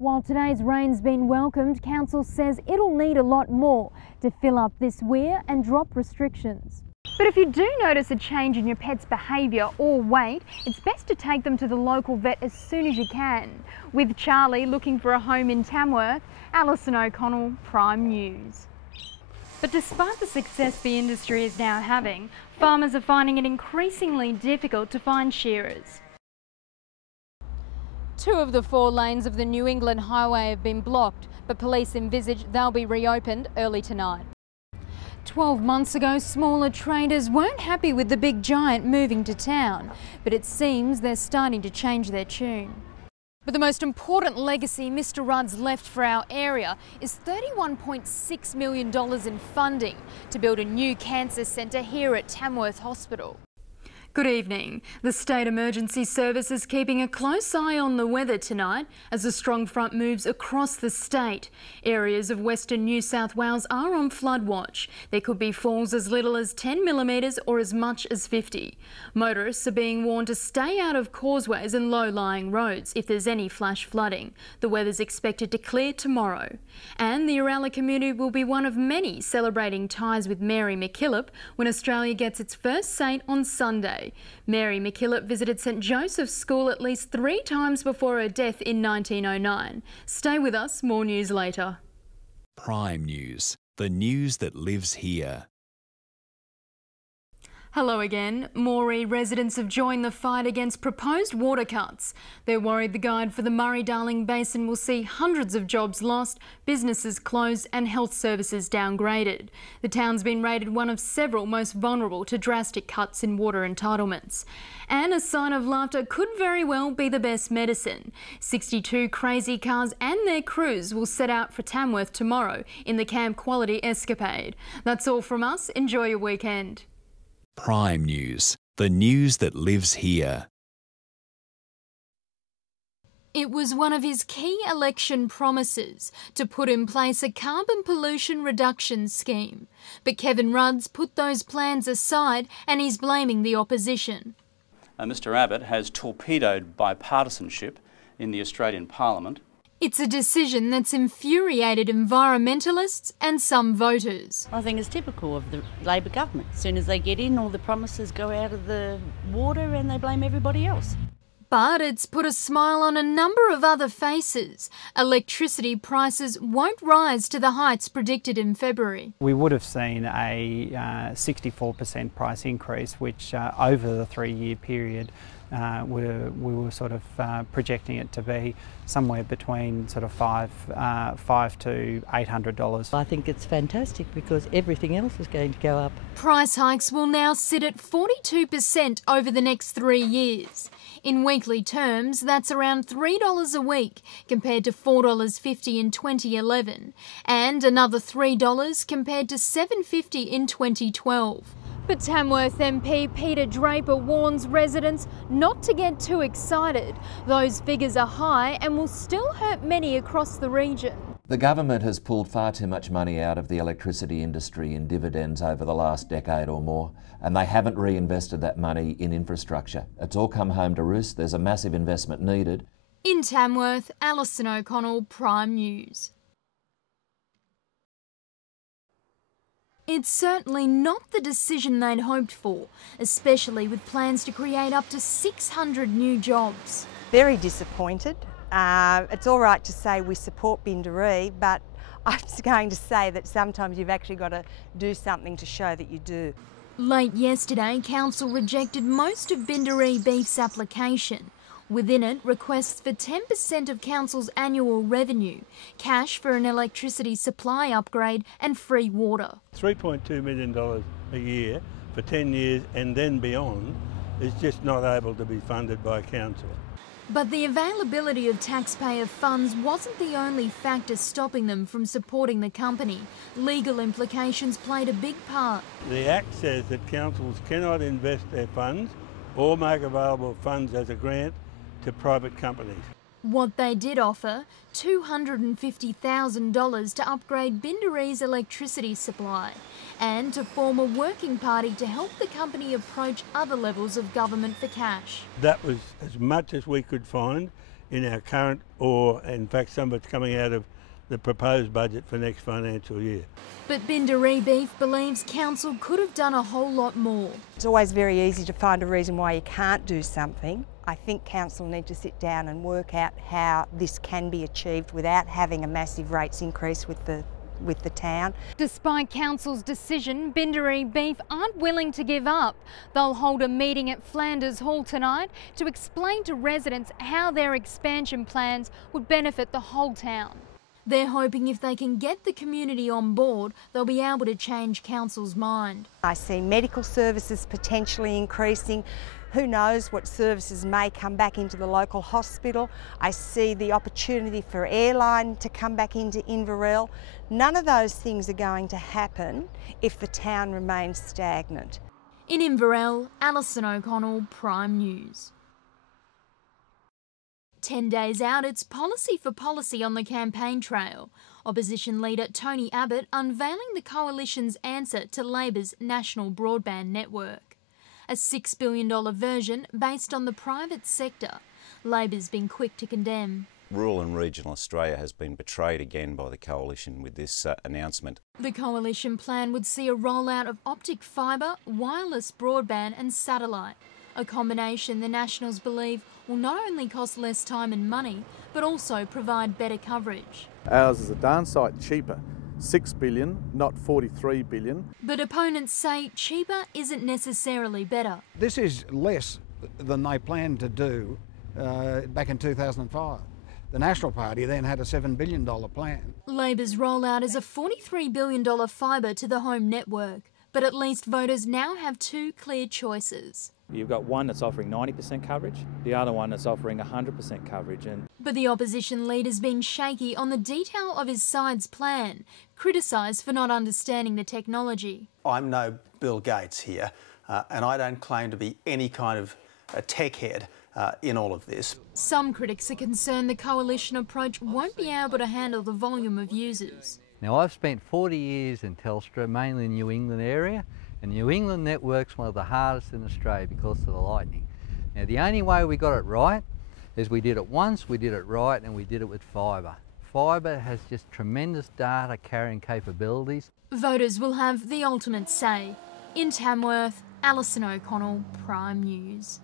While today's rain's been welcomed, Council says it'll need a lot more to fill up this weir and drop restrictions. But if you do notice a change in your pet's behaviour or weight, it's best to take them to the local vet as soon as you can. With Charlie looking for a home in Tamworth, Alison O'Connell, Prime News. But despite the success the industry is now having, farmers are finding it increasingly difficult to find shearers. 2 of the 4 lanes of the New England Highway have been blocked, but police envisage they'll be reopened early tonight. 12 months ago, smaller traders weren't happy with the big giant moving to town, but it seems they're starting to change their tune. But the most important legacy Mr Rudd's left for our area is $31.6 million in funding to build a new cancer centre here at Tamworth Hospital. Good evening. The State Emergency Service is keeping a close eye on the weather tonight as a strong front moves across the state. Areas of western New South Wales are on flood watch. There could be falls as little as 10 millimetres or as much as 50. Motorists are being warned to stay out of causeways and low-lying roads if there's any flash flooding. The weather's expected to clear tomorrow. And the Uralla community will be one of many celebrating ties with Mary MacKillop when Australia gets its first saint on Sunday. Mary MacKillop visited St Joseph's School at least 3 times before her death in 1909. Stay with us, more news later. Prime News, the news that lives here. Hello again. Moree residents have joined the fight against proposed water cuts. They're worried the guide for the Murray-Darling Basin will see hundreds of jobs lost, businesses closed and health services downgraded. The town's been rated one of several most vulnerable to drastic cuts in water entitlements. And a sign of laughter could very well be the best medicine. 62 crazy cars and their crews will set out for Tamworth tomorrow in the Camp Quality Escapade. That's all from us. Enjoy your weekend. Prime News, the news that lives here. It was one of his key election promises to put in place a carbon pollution reduction scheme. But Kevin Rudd's put those plans aside and he's blaming the opposition. Mr Abbott has torpedoed bipartisanship in the Australian Parliament. It's a decision that's infuriated environmentalists and some voters. I think it's typical of the Labor government. As soon as they get in, all the promises go out of the water and they blame everybody else. But it's put a smile on a number of other faces. Electricity prices won't rise to the heights predicted in February. We would have seen a 64% price increase, which over the 3-year period we were sort of projecting it to be somewhere between sort of $500 to $800. I think it's fantastic because everything else is going to go up. Price hikes will now sit at 42% over the next 3 years. In weekly terms, that's around $3 a week compared to $4.50 in 2011 and another $3 compared to $7.50 in 2012. But Tamworth MP Peter Draper warns residents not to get too excited. Those figures are high and will still hurt many across the region. The government has pulled far too much money out of the electricity industry in dividends over the last decade or more, and they haven't reinvested that money in infrastructure. It's all come home to roost. There's a massive investment needed. In Tamworth, Alison O'Connell, Prime News. It's certainly not the decision they'd hoped for, especially with plans to create up to 600 new jobs. Very disappointed. It's all right to say we support Binderee, but I'm just going to say that sometimes you've actually got to do something to show that you do. Late yesterday, Council rejected most of Binderee Beef's application. Within it, requests for 10% of Council's annual revenue, cash for an electricity supply upgrade and free water. $3.2 million a year for 10 years and then beyond is just not able to be funded by Council. But the availability of taxpayer funds wasn't the only factor stopping them from supporting the company. Legal implications played a big part. The Act says that councils cannot invest their funds or make available funds as a grant to private companies. What they did offer, $250,000 to upgrade Binderee's electricity supply and to form a working party to help the company approach other levels of government for cash. That was as much as we could find in our current, or in fact some of it's coming out of the proposed budget for next financial year. But Bindaree Beef believes council could have done a whole lot more. It's always very easy to find a reason why you can't do something. I think council need to sit down and work out how this can be achieved without having a massive rates increase with the town. Despite council's decision, Bindaree Beef aren't willing to give up. They'll hold a meeting at Flanders Hall tonight to explain to residents how their expansion plans would benefit the whole town. They're hoping if they can get the community on board, they'll be able to change council's mind. I see medical services potentially increasing. Who knows what services may come back into the local hospital. I see the opportunity for airline to come back into Inverell. None of those things are going to happen if the town remains stagnant. In Inverell, Alison O'Connell, Prime News. 10 days out, it's policy for policy on the campaign trail. Opposition leader Tony Abbott unveiling the coalition's answer to Labor's national broadband network. A $6 billion version based on the private sector. Labor's been quick to condemn. Rural and regional Australia has been betrayed again by the coalition with this announcement. The coalition plan would see a rollout of optic fibre, wireless broadband and satellite. A combination the Nationals believe will not only cost less time and money, but also provide better coverage. Ours is a darn sight cheaper. 6 billion, not 43 billion. But opponents say cheaper isn't necessarily better. This is less than they planned to do back in 2005. The National Party then had a $7 billion plan. Labor's rollout is a $43 billion fibre to the home network, but at least voters now have two clear choices. You've got one that's offering 90% coverage, the other one that's offering 100% coverage. But the opposition leader's been shaky on the detail of his side's plan, criticised for not understanding the technology. I'm no Bill Gates here, and I don't claim to be any kind of a tech head in all of this. Some critics are concerned the coalition approach won't be able to handle the volume of users. Now, I've spent 40 years in Telstra, mainly in the New England area, and New England network's one of the hardest in Australia because of the lightning. Now, the only way we got it right is we did it once, we did it right, and we did it with fibre. Fibre has just tremendous data carrying capabilities. Voters will have the ultimate say. In Tamworth, Alison O'Connell, Prime News.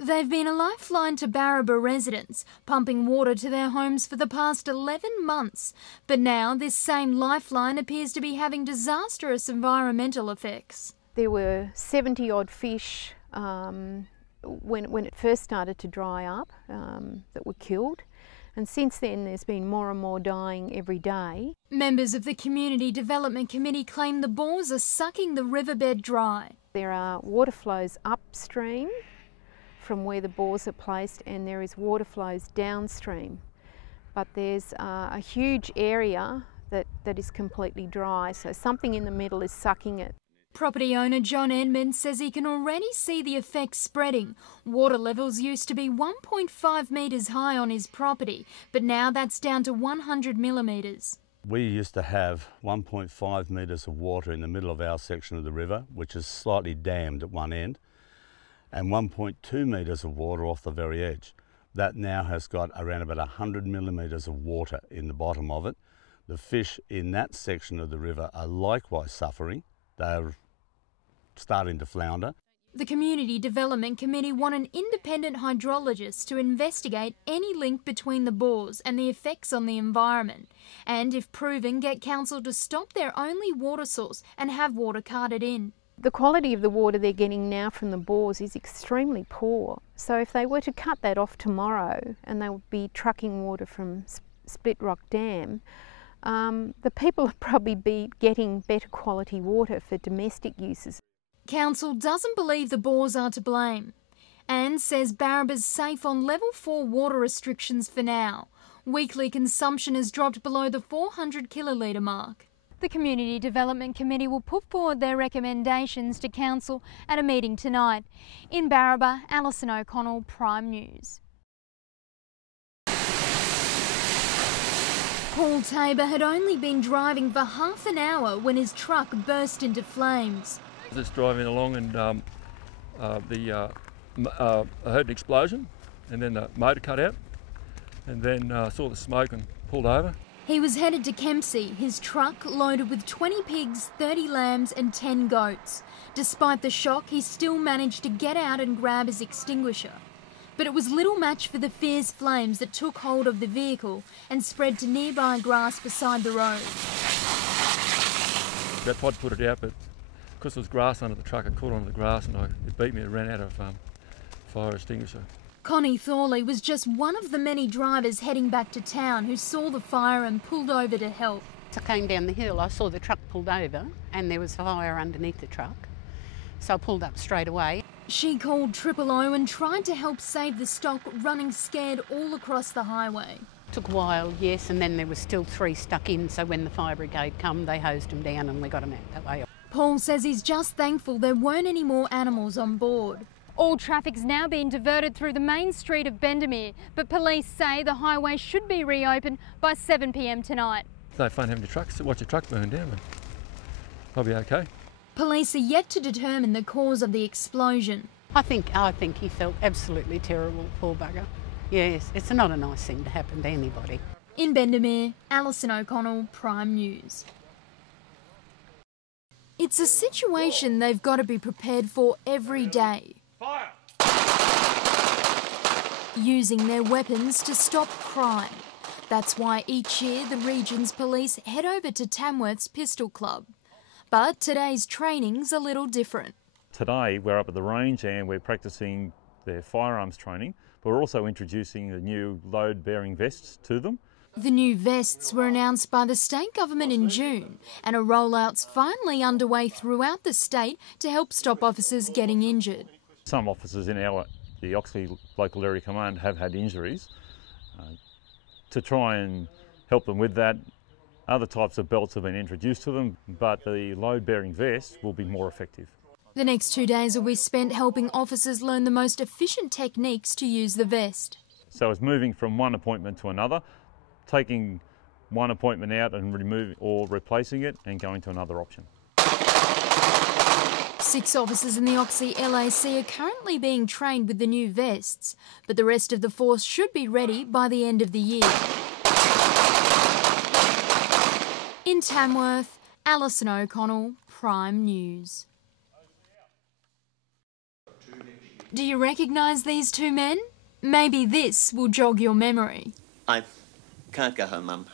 They've been a lifeline to Barraba residents, pumping water to their homes for the past 11 months. But now this same lifeline appears to be having disastrous environmental effects. There were 70 odd fish when it first started to dry up that were killed. And since then there's been more and more dying every day. Members of the Community Development Committee claim the bores are sucking the riverbed dry. There are water flows upstream from where the bores are placed, and there is water flows downstream. But there's a huge area that is completely dry, so something in the middle is sucking it. Property owner John Edmonds says he can already see the effects spreading. Water levels used to be 1.5 metres high on his property, but now that's down to 100 millimetres. We used to have 1.5 metres of water in the middle of our section of the river, which is slightly dammed at one end, and 1.2 metres of water off the very edge. That now has got around about 100 millimetres of water in the bottom of it. The fish in that section of the river are likewise suffering. They're starting to flounder. The Community Development Committee want an independent hydrologist to investigate any link between the bores and the effects on the environment, and if proven, get council to stop their only water source and have water carted in. The quality of the water they're getting now from the bores is extremely poor. So if they were to cut that off tomorrow and they would be trucking water from Split Rock Dam, the people would probably be getting better quality water for domestic uses. Council doesn't believe the bores are to blame and says Barraba's safe on level 4 water restrictions for now. Weekly consumption has dropped below the 400 kilolitre mark. The Community Development Committee will put forward their recommendations to Council at a meeting tonight. In Barraba, Alison O'Connell, Prime News. Paul Tabor had only been driving for half an hour when his truck burst into flames. Just driving along and I heard an explosion and then the motor cut out, and then saw the smoke and pulled over. He was headed to Kempsey, his truck loaded with 20 pigs, 30 lambs and 10 goats. Despite the shock, he still managed to get out and grab his extinguisher. But it was little match for the fierce flames that took hold of the vehicle and spread to nearby grass beside the road. I tried to put it out, but because there was grass under the truck, I caught onto the grass and it beat me. I ran out of fire extinguisher. Connie Thorley was just one of the many drivers heading back to town who saw the fire and pulled over to help. I came down the hill, I saw the truck pulled over and there was fire underneath the truck. So I pulled up straight away. She called 000 and tried to help save the stock running scared all across the highway. Took a while, yes, and then there was still 3 stuck in, so when the fire brigade come, they hosed them down and we got them out that way. Paul says he's just thankful there weren't any more animals on board. All traffic's now been diverted through the main street of Bendemeer, but police say the highway should be reopened by 7 p.m. tonight. It's no fun having to watch your truck burn down, but I'll be okay. Police are yet to determine the cause of the explosion. I think he felt absolutely terrible, poor bugger. Yes, it's not a nice thing to happen to anybody. In Bendemeer, Alison O'Connell, Prime News. It's a situation they've got to be prepared for every day. Fire! Using their weapons to stop crime. That's why each year the region's police head over to Tamworth's Pistol Club. But today's training's a little different. Today we're up at the range and we're practicing their firearms training, but we're also introducing the new load-bearing vests to them. The new vests were announced by the state government in June, and a rollout's finally underway throughout the state to help stop officers getting injured. Some officers in the Oxley Local Area Command have had injuries. To try and help them with that, other types of belts have been introduced to them, but the load-bearing vest will be more effective. The next 2 days will be spent helping officers learn the most efficient techniques to use the vest. So it's moving from one appointment to another, taking one appointment out and replacing it and going to another option. 6 officers in the Oxley LAC are currently being trained with the new vests, but the rest of the force should be ready by the end of the year. In Tamworth, Alison O'Connell, Prime News. Do you recognise these 2 men? Maybe this will jog your memory. I can't go home, Mum.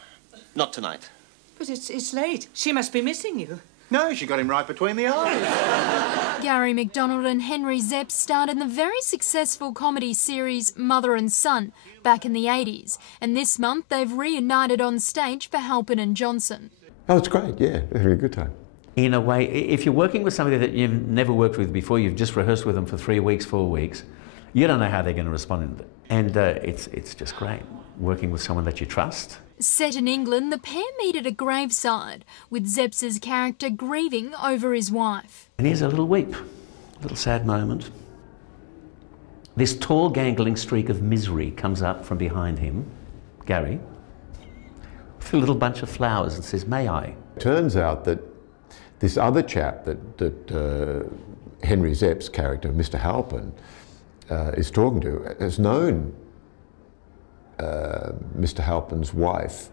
Not tonight. But it's late. She must be missing you. No, she got him right between the eyes. Gary McDonald and Henry Zepp starred in the very successful comedy series Mother and Son back in the 80s, and this month they've reunited on stage for Halpin and Johnson. Oh, it's great, yeah, we're having a good time. In a way, if you're working with somebody that you've never worked with before, you've just rehearsed with them for 3 weeks, 4 weeks, you don't know how they're going to respond. And it's just great, working with someone that you trust. Set in England, the pair meet at a graveside, with Zepp's character grieving over his wife. And here's a little weep, a little sad moment. This tall, gangling streak of misery comes up from behind him, Gary, with a little bunch of flowers and says, "May I?" Turns out that this other chap that Henry Zepp's character, Mr. Halpin, is talking to, has known Mr. Halpin's wife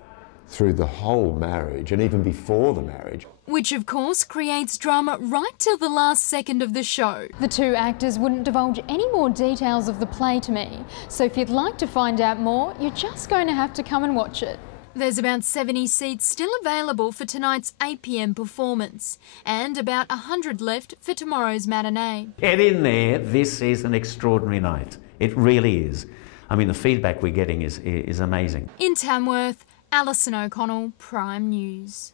through the whole marriage and even before the marriage. Which of course creates drama right till the last second of the show. The 2 actors wouldn't divulge any more details of the play to me, so if you'd like to find out more, you're just going to have to come and watch it. There's about 70 seats still available for tonight's 8 p.m. performance, and about 100 left for tomorrow's matinee. Get in there, this is an extraordinary night. It really is. I mean, the feedback we're getting is amazing. In Tamworth, Alison O'Connell, Prime News.